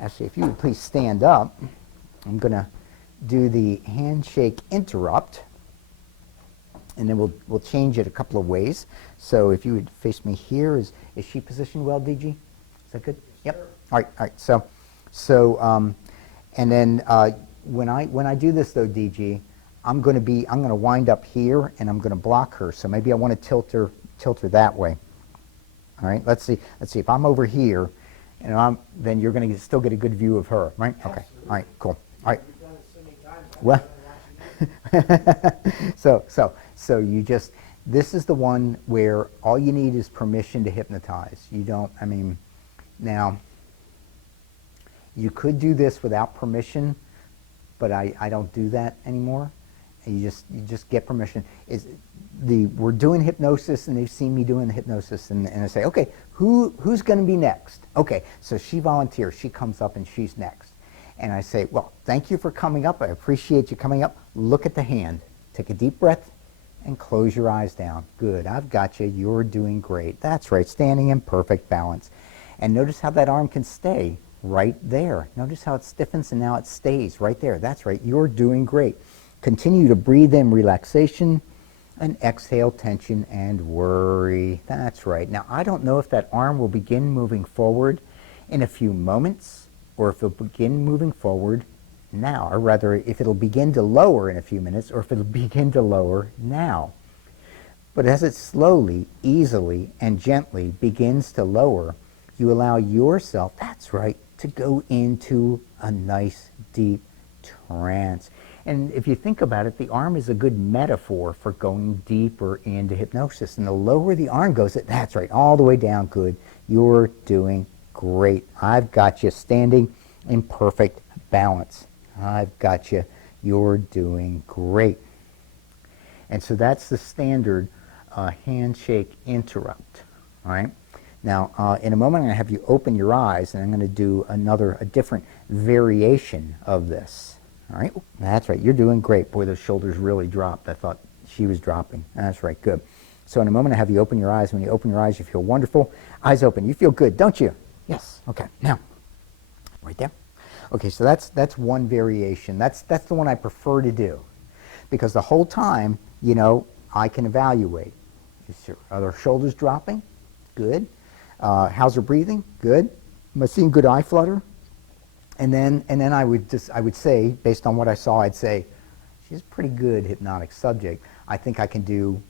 Actually, if you would please stand up, I'm going to do the handshake interrupt, and then we'll change it a couple of ways. So if you would face me here, is she positioned well, DG? Is that good? Yes, yep. Sir. All right. And then when I do this though, DG, I'm going to wind up here, and I'm going to block her. So maybe I want to tilt her that way. All right. Let's see. If I'm over here, and then you're going to still get a good view of her, right? Okay. Absolutely. All right. Cool. All right. We've done it so many times. Well. Watching you. So you just, this is the one where all you need is permission to hypnotize. You don't, now, you could do this without permission, but I don't do that anymore. And you just get permission. We're doing hypnosis, and they've seen me doing the hypnosis, and I say, okay, who's going to be next? Okay, so she volunteers. She comes up, and she's next. And I say, well, thank you for coming up. I appreciate you coming up. Look at the hand. Take a deep breath and close your eyes down. Good. I've got you. You're doing great. That's right. Standing in perfect balance. And notice how that arm can stay right there. Notice how it stiffens and now it stays right there. That's right. You're doing great. Continue to breathe in relaxation and exhale tension and worry. That's right. Now, I don't know if that arm will begin moving forward in a few moments, or if it'll begin moving forward now, or rather if it'll begin to lower in a few minutes, or if it'll begin to lower now. But as it slowly, easily, and gently begins to lower, you allow yourself, that's right, to go into a nice deep trance. And if you think about it, the arm is a good metaphor for going deeper into hypnosis. And the lower the arm goes, that's right, all the way down, good. You're doing great. I've got you standing in perfect balance. I've got you. You're doing great. And so that's the standard handshake interrupt. All right. Now, in a moment, I'm going to have you open your eyes, and I'm going to do a different variation of this. All right. That's right. You're doing great. Boy, those shoulders really dropped. I thought she was dropping. That's right. Good. So in a moment, I have you open your eyes. When you open your eyes, you feel wonderful. Eyes open. You feel good, don't you? Yes. Okay. Now, right there. Okay, so that's one variation. That's the one I prefer to do, because the whole time, I can evaluate. Are her shoulders dropping? Good. How's her breathing? Good. Am I seeing good eye flutter? And then I would say, based on what I saw, I'd say, she's a pretty good hypnotic subject. I think I can do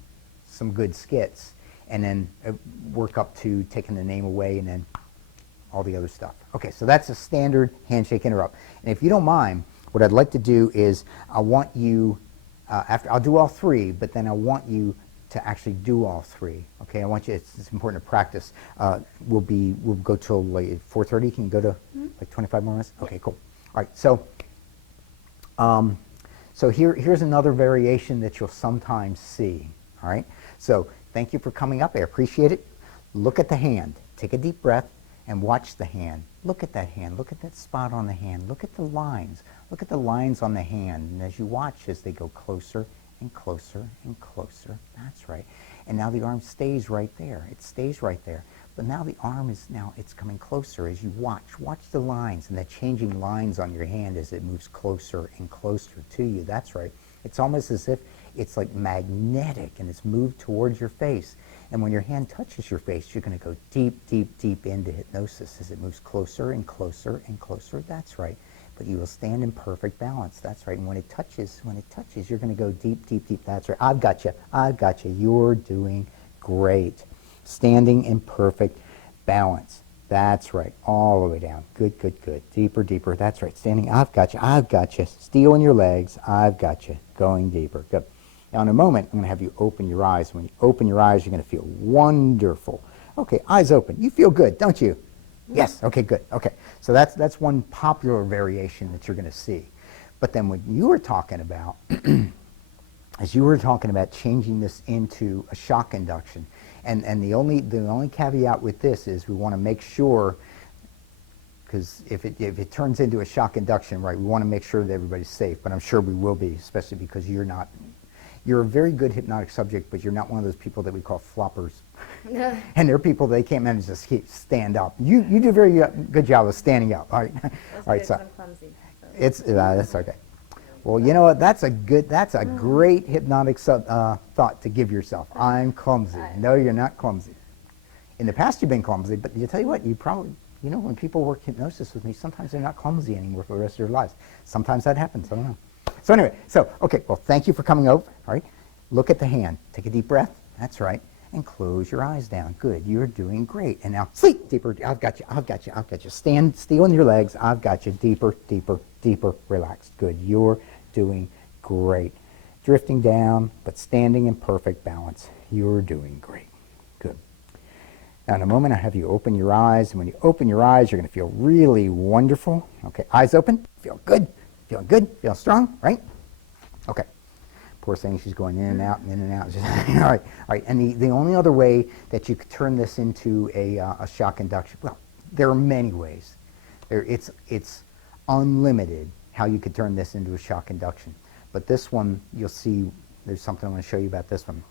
some good skits, and then work up to taking the name away, and then all the other stuff. Okay, so that's a standard handshake interrupt. And if you don't mind, what I'd like to do is I want you, I'll do all three, but then I want you to actually do all three. Okay, I want you, it's important to practice. We'll go till like 4:30. Can you go to like 25 more minutes? Okay, cool. All right, so here's another variation that you'll sometimes see. All right, so thank you for coming up. I appreciate it. Look at the hand. Take a deep breath and watch the hand. Look at that hand. Look at that spot on the hand. Look at the lines. Look at the lines on the hand. And as you watch, as they go closer and closer and closer, that's right. And now the arm stays right there. It stays right there. But now the arm it's coming closer as you watch. Watch the lines and the changing lines on your hand as it moves closer and closer to you. That's right. It's almost as if it's like magnetic, and it's moved towards your face. And when your hand touches your face, you're going to go deep, deep, deep into hypnosis as it moves closer and closer and closer. That's right. But you will stand in perfect balance. That's right. And when it touches, you're going to go deep, deep, deep. That's right. I've got you. I've got you. You're doing great. Standing in perfect balance. That's right. All the way down. Good, good, good. Deeper, deeper. That's right. Standing. I've got you. I've got you. Steel in your legs. I've got you. Going deeper. Good. Now, in a moment, I'm going to have you open your eyes. When you open your eyes, you're going to feel wonderful. Okay, eyes open. You feel good, don't you? Yes. Okay, good. Okay, so that's one popular variation that you're going to see. But then what you were talking about, as you were talking about changing this into a shock induction, and the only caveat with this is we want to make sure, because if it turns into a shock induction, right, we want to make sure that everybody's safe. But I'm sure we will be, especially because you're not you're a very good hypnotic subject, but you're not one of those people that we call floppers. And they're people, they can't manage to stand up. You do a very good job of standing up. All right. That's All right, good, so 'cause I'm clumsy. So. that's okay. Well, you know what? That's a great hypnotic thought to give yourself. I'm clumsy. No, you're not clumsy. In the past, you've been clumsy, but you tell you what, you probably, you know, when people work hypnosis with me, sometimes they're not clumsy anymore for the rest of their lives. Sometimes that happens. I don't know. So anyway, okay. Well, thank you for coming over. All right. Look at the hand. Take a deep breath. That's right. And close your eyes down. Good. You're doing great. And now sleep deeper. I've got you. I've got you. I've got you. Stand still on your legs. I've got you. Deeper, deeper, deeper. Relaxed. Good. You're doing great. Drifting down, but standing in perfect balance. You're doing great. Good. Now in a moment, I have you open your eyes. And when you open your eyes, you're going to feel really wonderful. Okay. Eyes open. Feel good. Feeling good. Feel strong. Right? Okay. Poor thing, she's going in and out and in and out. All right. And the only other way that you could turn this into a shock induction, well, there are many ways. It's unlimited how you could turn this into a shock induction. But this one, you'll see, there's something I want to show you about this one.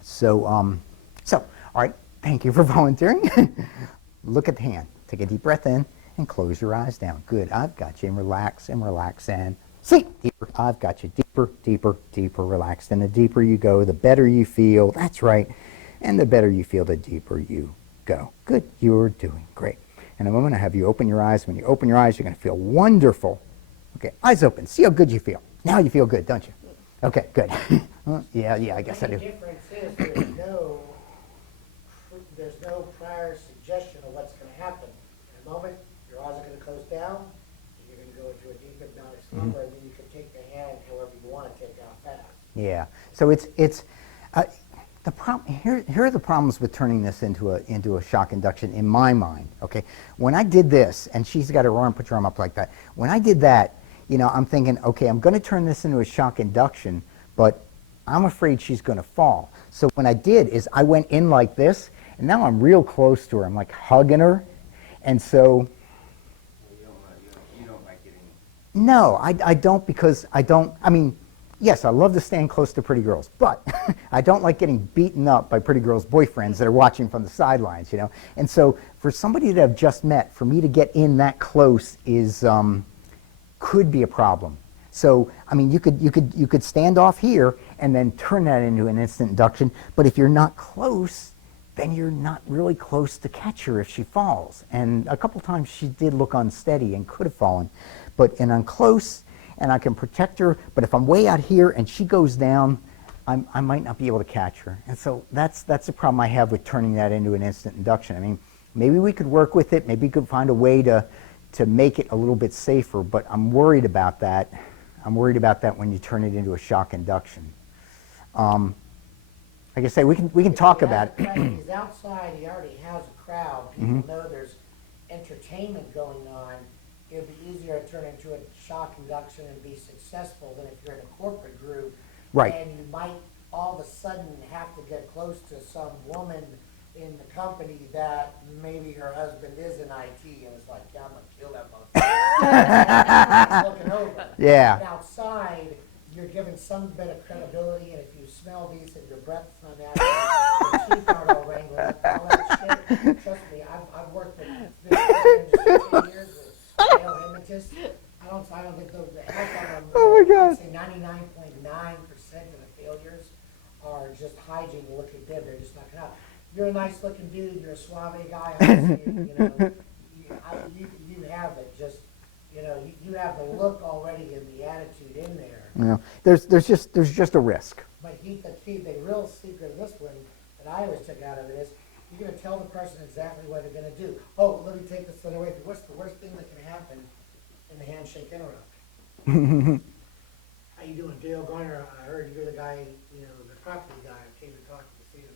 So, all right, thank you for volunteering. Look at the hand. Take a deep breath in and close your eyes down. Good. I've got you. And relax and sleep deeper. I've got you. Deeper, deeper, deeper, relaxed. And the deeper you go, the better you feel. That's right. And the better you feel, the deeper you go. Good. You're doing great. In a moment, I have you open your eyes. When you open your eyes, you're going to feel wonderful. Okay, eyes open. See how good you feel. Now you feel good, don't you? Okay, good. Yeah, I guess I do. The difference is there's no prior suggestion of what's going to happen. In a moment, your eyes are going to close down. You're going to go into a deep hypnotic slumber, and then you can take the hand however you want to take out fast. Yeah. So it's the problem. Here are the problems with turning this into a shock induction in my mind. Okay. When I did this, and she's got her arm, put your arm up like that. When I did that, you know, I'm thinking, okay, I'm going to turn this into a shock induction, but I'm afraid she's going to fall. So what I did is I went in like this, and now I'm real close to her. I'm like hugging her, and so. You don't like getting. No, I don't, because I don't. I mean, yes, I love to stand close to pretty girls, but I don't like getting beaten up by pretty girls' boyfriends that are watching from the sidelines, you know. And so for somebody that I've just met, for me to get in that close is could be a problem. So I mean, you could stand off here and then turn that into an instant induction. But if you're not close, then you're not really close to catch her if she falls. And a couple times she did look unsteady and could have fallen. And I'm close, and I can protect her. But if I'm way out here and she goes down, I might not be able to catch her. And so that's the problem I have with turning that into an instant induction. I mean, maybe we could work with it. Maybe we could find a way to make it a little bit safer. But I'm worried about that. I'm worried about that when you turn it into a shock induction. Like I say, we can talk about it. He's outside. He already has a crowd. People know there's entertainment going on. It would be easier to turn into a shock induction and be successful than if you're in a corporate group. Right. And you might all of a sudden have to get close to some woman in the company that maybe her husband is in IT, and it's like, yeah, I'm going to kill that motherfucker. Looking over. Yeah. And outside, you're given some bit of credibility, and if you smell decent, your breath's not out, your teeth aren't all wrangled, all that shit. Trust me, I've worked with this industry for 10 years with male hypnotists. I don't think the half of them, Oh my God. I'd say 99.9% of the failures are just hygiene. Look at them, they're just not coming out. You're a nice looking dude, you're a suave guy, obviously, you have it, just, you have the look already and the attitude in there. You know, there's just a risk. But the real secret of this one that I always took out of it is, you're going to tell the person exactly what they're going to do. Oh, let me take this one away. What's the worst thing that can happen in the handshake interrupt? How you doing, Dale Garner? I heard you're the guy, the property guy who came to talk to see the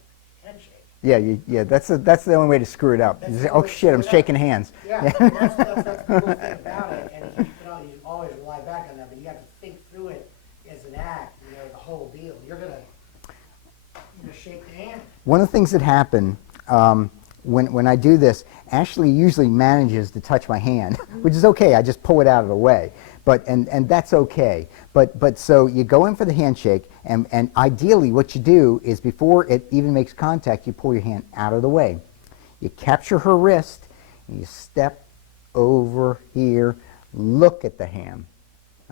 handshake. Yeah, that's the only way to screw it up. You say, oh shit, I'm shaking hands. Yeah, that's the cool thing about it, and you always rely back on that, but you have to think through it as an act, the whole deal. You're gonna shake the hand. One of the things that happen when I do this, Ashley usually manages to touch my hand, which is okay. I just pull it out of the way. And that's okay. But so you go in for the handshake, and ideally what you do is before it even makes contact, you pull your hand out of the way. You capture her wrist, and you step over here, look at the hand,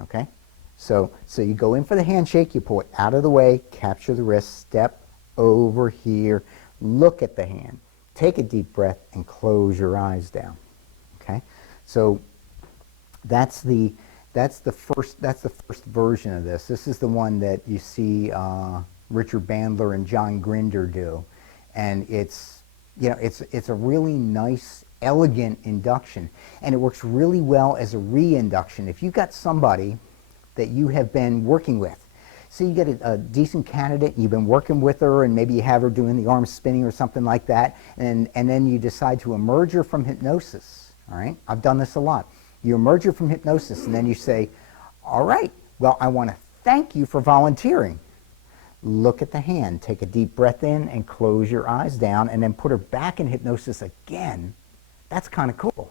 okay? So you go in for the handshake, you pull it out of the way, capture the wrist, step over here, look at the hand. Take a deep breath and close your eyes down, okay? So that's the first version of this. This is the one that you see Richard Bandler and John Grinder do, and it's a really nice, elegant induction, and it works really well as a re-induction. If you've got somebody that you have been working with, so you get a decent candidate, you've been working with her, and maybe you have her doing the arm spinning or something like that, and then you decide to emerge her from hypnosis. All right, I've done this a lot. You emerge her from hypnosis, and then you say, all right, well, I want to thank you for volunteering. Look at the hand, take a deep breath in and close your eyes down, and then put her back in hypnosis again. That's kind of cool.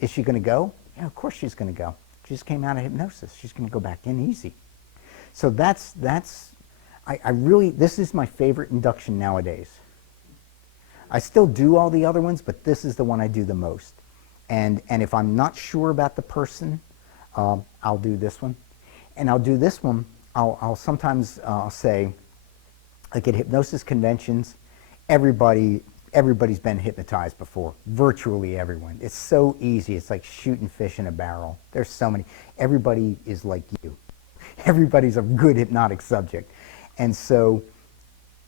Is she going to go? Yeah, of course she's going to go. She just came out of hypnosis. She's going to go back in easy. So I really, this is my favorite induction nowadays. I still do all the other ones, but this is the one I do the most. And if I'm not sure about the person, I'll do this one. And I'll do this one, I'll sometimes say, like at hypnosis conventions, everybody's been hypnotized before. Virtually everyone. It's so easy. It's like shooting fish in a barrel. There's so many. Everybody is like you. Everybody's a good hypnotic subject. And so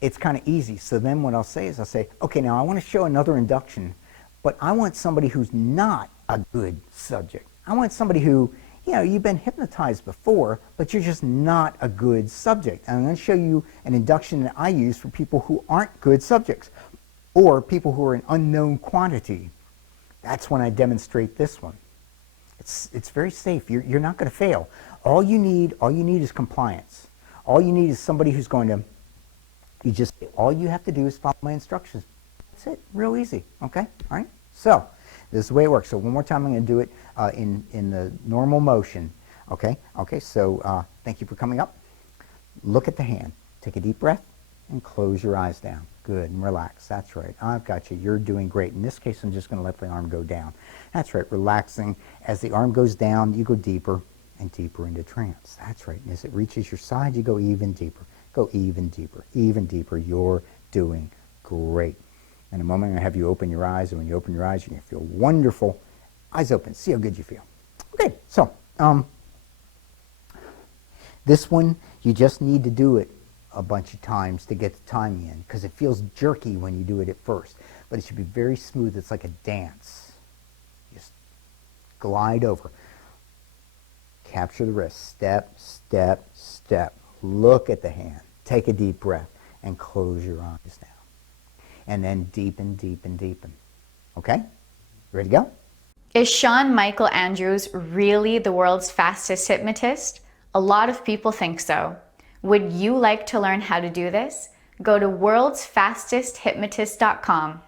it's kind of easy. So then what I'll say is I'll say, okay, now I want to show another induction, but I want somebody who's not a good subject. I want somebody who, you've been hypnotized before, but you're just not a good subject. And I'm going to show you an induction that I use for people who aren't good subjects or people who are an unknown quantity. That's when I demonstrate this one. It's very safe. You're not going to fail. All you need is compliance. All you need is somebody who's going to, all you have to do is follow my instructions. That's it. Real easy. Okay? All right? So, this is the way it works. So one more time I'm going to do it in the normal motion. Okay? Okay, so thank you for coming up. Look at the hand. Take a deep breath and close your eyes down. Good, and relax. That's right. I've got you. You're doing great. In this case, I'm just going to let the arm go down. That's right. Relaxing. As the arm goes down, you go deeper and deeper into trance. That's right. And as it reaches your side, you go even deeper. Go even deeper, even deeper. You're doing great. In a moment, I'm going to have you open your eyes, and when you open your eyes, you're going to feel wonderful. Eyes open. See how good you feel. Okay, so this one, you just need to do it a bunch of times to get the timing in, because it feels jerky when you do it at first. But it should be very smooth. It's like a dance. Just glide over. Capture the wrist. Step, step, step. Look at the hand. Take a deep breath and close your eyes down. And then deepen, deepen, deepen. Okay? Ready to go? Is Shawn Michael Andrews really the world's fastest hypnotist? A lot of people think so. Would you like to learn how to do this? Go to worldsfastesthypnotist.com.